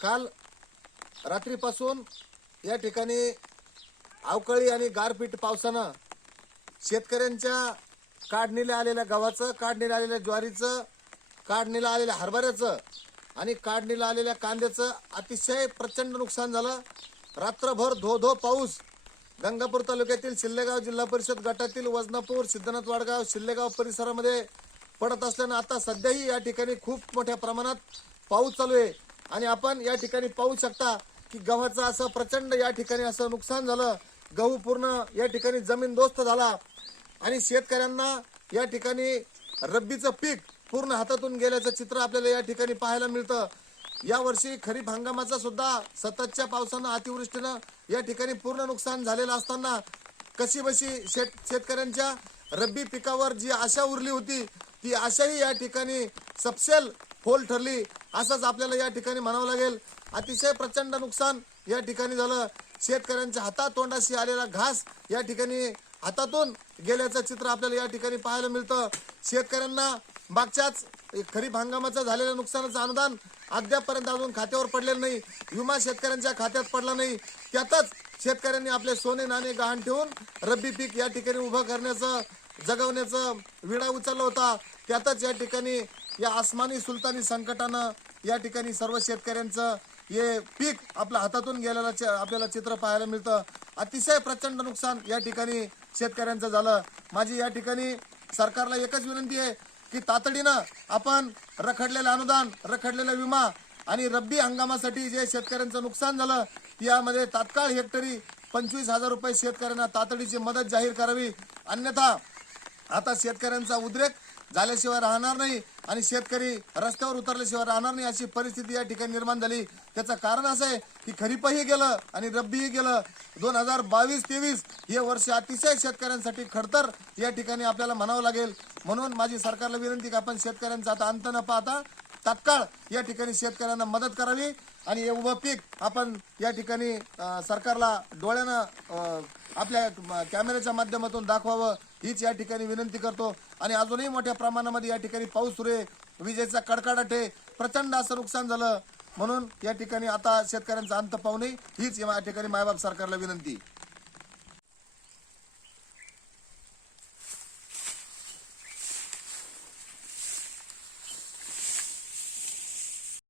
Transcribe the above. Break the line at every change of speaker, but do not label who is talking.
काल रात्रीपासून या ठिकाणी अवकाळी आणि गारपीट पावसानं शेतकऱ्यांच्या काढणीला आलेल्या गव्हाचं काढणीला आलेल्या ज्वारीचं काढणीला आलेल्या हरभऱ्याचं आणि काढणीला आलेल्या कांद्याचं अतिशय प्रचंड नुकसान झालं. रात्रभर धो धो पाऊस. गंगापूर तालुक्यातील शिल्लेगाव जिल्हा परिषद गटातील वजनापूर सिद्धनाथ वाडगाव शिल्लेगाव परिसरामध्ये पडत असल्यानं आता सध्याही या ठिकाणी खूप मोठ्या प्रमाणात पाऊस चालू आहे. आणि आपण या ठिकाणी पाहू शकता की गव्हाचं असं प्रचंड या ठिकाणी असं नुकसान झालं. गहू पूर्ण या ठिकाणी जमीन दोस्त झाला. आणि शेतकऱ्यांना या ठिकाणी रब्बीचं पीक पूर्ण हातातून गेल्याचं चित्र आपल्याला या ठिकाणी पाहायला मिळतं. यावर्षी खरीप हंगामाचा सुद्धा सततच्या पावसानं अतिवृष्टीनं या ठिकाणी पूर्ण नुकसान झालेलं असताना कशी बशी शेत शेतकऱ्यांच्या रब्बी पिकावर जी आशा उरली होती ती आशाही या ठिकाणी सपशेल फोल ठरली. असंच आपल्याला या ठिकाणी म्हणावं लागेल. अतिशय प्रचंड नुकसान या ठिकाणी झालं. शेतकऱ्यांच्या हातातोंडाशी आलेला घास या ठिकाणी हातातून गेल्याचं चित्र आपल्याला या ठिकाणी पाहायला मिळतं. शेतकऱ्यांना मागच्याच खरीप हंगामाचं झालेलं नुकसानाचं अनुदान अद्यापपर्यंत अजून खात्यावर पडलेलं नाही. विमा शेतकऱ्यांच्या खात्यात पडला नाही. त्यातच शेतकऱ्यांनी आपले सोने नाणे गहाण ठेवून रब्बी पीक या ठिकाणी उभं करण्याचं जगवण्याचं विडा उचलला होता. त्यातच या ठिकाणी या आसमानी सुलतानी संकटानं या ठिकाणी सर्व शेतकऱ्यांचं हे पीक आपल्या हातातून गेलेलं आपल्याला चित्र पाहायला मिळतं. अतिशय प्रचंड नुकसान या ठिकाणी शेतकऱ्यांचं झालं. माझी या ठिकाणी सरकारला एकच विनंती आहे की तातडीनं आपण रखडलेलं अनुदान रखडलेला विमा आणि रब्बी हंगामासाठी जे शेतकऱ्यांचं नुकसान झालं यामध्ये तात्काळ हेक्टरी पंचवीस हजार रुपये शेतकऱ्यांना तातडीची मदत जाहीर करावी. अन्यथा आता शेतकऱ्यांचा उद्रेक झाल्याशिवाय राहणार नाही आणि शेतकरी रस्त्यावर उतरल्याशिवाय राहणार नाही अशी परिस्थिती या ठिकाणी निर्माण झाली. त्याचं कारण असं आहे की खरीपही गेलं आणि रब्बीही गेलं. दोन हजार बावीस तेवीस हे वर्ष अतिशय शेतकऱ्यांसाठी खडतर या ठिकाणी आपल्याला म्हणावं लागेल. म्हणून माझी सरकारला विनंती की आपण शेतकऱ्यांचा आता अंत न पाहता तात्काळ या ठिकाणी शेतकऱ्यांना मदत करावी आणि हे उभं पीक आपण या ठिकाणी सरकारला डोळ्यानं आपल्या कॅमेऱ्याच्या माध्यमातून दाखवावं. हीच या ठिकाणी विनंती करतो. आणि अजूनही मोठ्या प्रमाणामध्ये या ठिकाणी पाऊस सुरू आहे. विजेचा कडकडाट आहे. प्रचंड असं नुकसान झालं. म्हणून या ठिकाणी आता शेतकऱ्यांचा अंत पाहू नये हीच या ठिकाणी मायबाप सरकारला विनंती.